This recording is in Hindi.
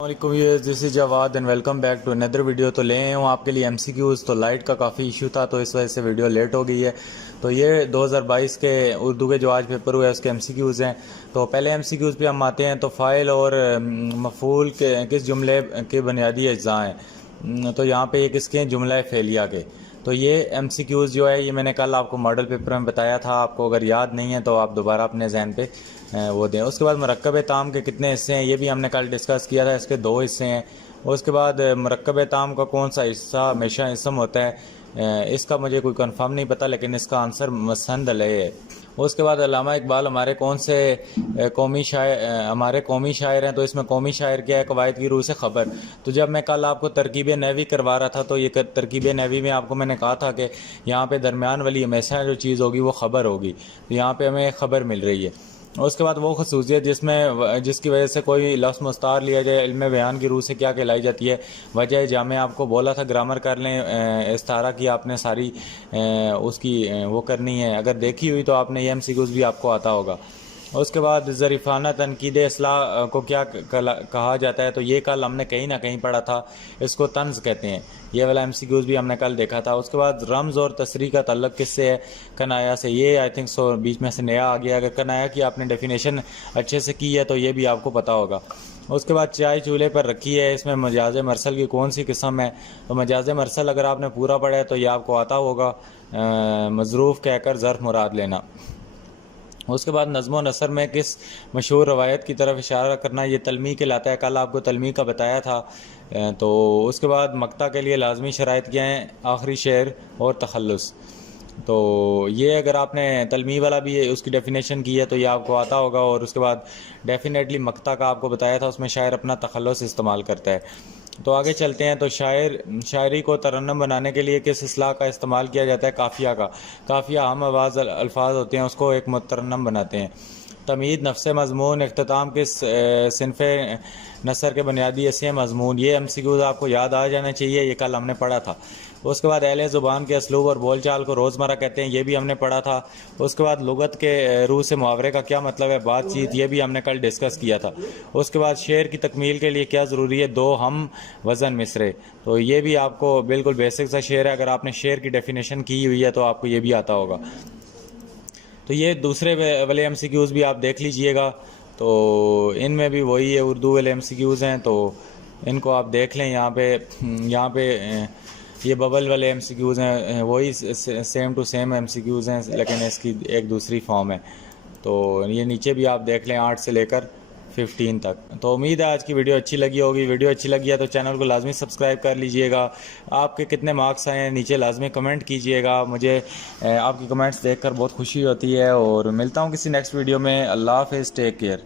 वालेकुम, ये this is Jawad and welcome back to another video. तो ले आए हूँ आपके लिए एमसीक्यूज़। तो लाइट का काफ़ी इशू था तो इस वजह से वीडियो लेट हो गई है। तो ये 2022 के उर्दू के जो आज पेपर हुए उसके एमसीक्यूज़ हैं। तो पहले एमसीक्यूज़ पे हम आते हैं। तो फ़ाइल और मफ़ूल के किस जुमले के बुनियादी अज्जा हैं। तो यहाँ पे ये किसके हैं, जुमला फ़ेलिया के। तो ये एमसीक्यूज़ जो है ये मैंने कल आपको मॉडल पेपर में बताया था। आपको अगर याद नहीं है तो आप दोबारा अपने जहन पे वो दें। उसके बाद मरकब ताम के कितने हिस्से हैं ये भी हमने कल डिस्कस किया था। इसके 2 हिस्से हैं। उसके बाद मरकब ताम का कौन सा हिस्सा हमेशा इसम होता है, इसका मुझे कोई कंफर्म नहीं पता, लेकिन इसका आंसर मसंद अलय है। उसके बाद अल्लामा इकबाल हमारे कौन से कौमी शायर हमारे कौमी शायर हैं। तो इसमें कौमी शायर क्या है, कवायद की रूह से ख़बर। तो जब मैं कल आपको तरकीब नवी करवा रहा था तो ये तरकीब नवी में आपको मैंने कहा था कि यहाँ पे दरमियान वाली हमेशा जो चीज़ होगी वो ख़बर होगी। तो यहाँ पे हमें ख़बर मिल रही है। उसके बाद वो खसूसियत जिसकी वजह से कोई लफ्ज़ मुस्तार लिया जाए इल्म बयान की रूह से क्या कहलाई जाती है। वजह जामे आपको बोला था ग्रामर कर लें, इस्तारा की आपने सारी उसकी वो करनी है। अगर देखी हुई तो आपने ये एमसीक्यूज़ भी आपको आता होगा। उसके बाद ज़रीफ़ाना तनकीद इस्लाह को क्या कहा जाता है। तो ये कल हमने कहीं ना कहीं पढ़ा था, इसको तंज़ कहते हैं। ये वाला एमसीक्यूज़ भी हमने कल देखा था। उसके बाद रम्ज़ और तसरी का तल्लुक़ किससे है, कनाया से। ये आई थिंक सो बीच में से नया आ गया। अगर कनाया की आपने डेफिनेशन अच्छे से की है तो ये भी आपको पता होगा। उसके बाद चाय चूल्हे पर रखी है, इसमें मजाज मरसल की कौन सी किस्म है। तो मजाज मरसल अगर आपने पूरा पढ़ा है तो ये आपको आता होगा। मज़रूफ़ कहकर ज़र्फ़ मुराद लेना। उसके बाद नज़्म व नसर में किस मशहूर रवायत की तरफ इशारा करना, ये तलमी कहलाता है। कल आपको तलमी का बताया था। तो उसके बाद मक्ता के लिए लाजमी शराइत क्या हैं, आखिरी शेर और तखल्लुस। तो ये अगर आपने तलमी वाला भी उसकी डेफिनेशन की है तो ये आपको आता होगा। और उसके बाद डेफिनेटली मक्ता का आपको बताया था, उसमें शायर अपना तखल्लुस इस्तेमाल करता है। तो आगे चलते हैं। तो शायरी को तरन्नुम बनाने के लिए किस इस्लाह का इस्तेमाल किया जाता है, काफ़िया का। काफ़िया हम आवाज़ अल्फाज होते हैं उसको एक मुतरन्नम बनाते हैं। तमीद नफ्स मज़मून अख्ताम किस सिनफ़ नसर के बुनियादी ऐसे मज़मून। ये एमसीक्यूज़ आपको याद आ जाना चाहिए, ये कल हमने पढ़ा था। उसके बाद अहले ज़ुबान के असलूब और बोल चाल को रोज़मर्रा कहते हैं, ये भी हमने पढ़ा था। उसके बाद लुगत के रूह से मुहावरे का क्या मतलब है, बातचीत। ये भी हमने कल डिस्कस किया था। उसके बाद शेर की तकमील के लिए क्या ज़रूरी है, 2 हम वज़न मिसरे। तो ये भी आपको बिल्कुल बेसिक सा शेर है। अगर आपने शेर की डेफिनेशन की हुई है तो आपको ये भी आता होगा। तो ये दूसरे वाले एमसीक्यूज़ भी आप देख लीजिएगा। तो इनमें भी वही है, उर्दू वाले एमसीक्यूज़ हैं। तो इनको आप देख लें। यहाँ पे ये बबल वाले एमसीक्यूज़ हैं, वही सेम टू सेम एमसीक्यूज़ हैं लेकिन इसकी एक दूसरी फॉर्म है। तो ये नीचे भी आप देख लें 8 से लेकर 15 तक। तो उम्मीद है आज की वीडियो अच्छी लगी होगी। वीडियो अच्छी लगी है तो चैनल को लाजमी सब्सक्राइब कर लीजिएगा। आपके कितने मार्क्स आए हैं नीचे लाजमी कमेंट कीजिएगा। मुझे आपकी कमेंट्स देखकर बहुत खुशी होती है। और मिलता हूँ किसी नेक्स्ट वीडियो में। अल्लाह हाफ़िज़, टेक केयर।